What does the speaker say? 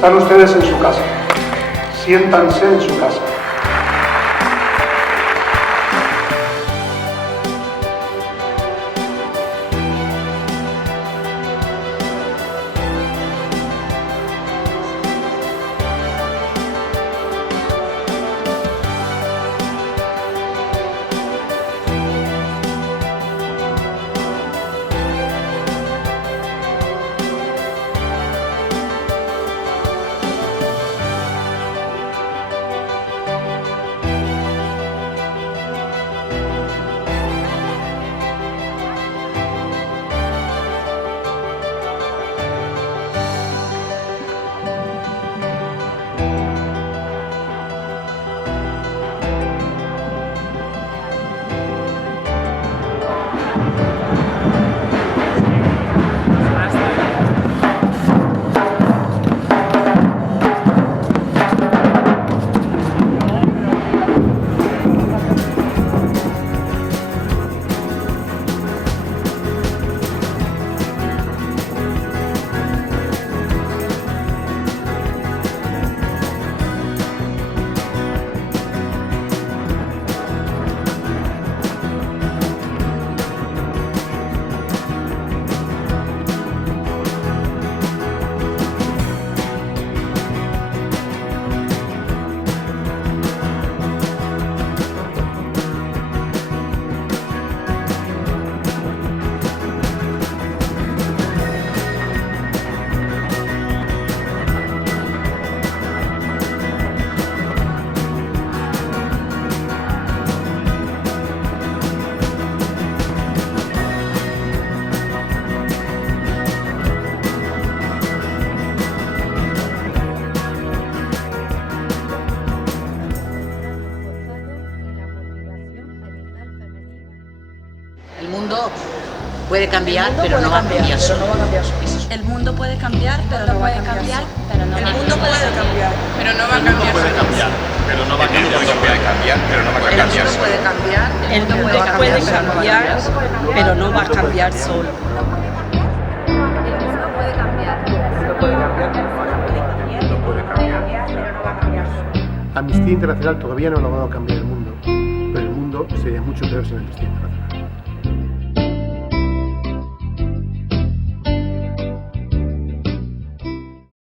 Están ustedes en su casa. Siéntanse en su casa. El mundo puede cambiar, pero no va a cambiar solo. El mundo puede cambiar, pero no va a cambiar. El mundo puede cambiar, pero no va a cambiar. Puede cambiar, pero no va a cambiar. puede cambiar, pero no va a El cambiar. mundo puede cambiar, El mundo puede cambiar, pero no va a cambiar solo. Amnistía Internacional todavía no ha logrado cambiar el mundo, pero el mundo sería mucho peor sin Amnistía Internacional.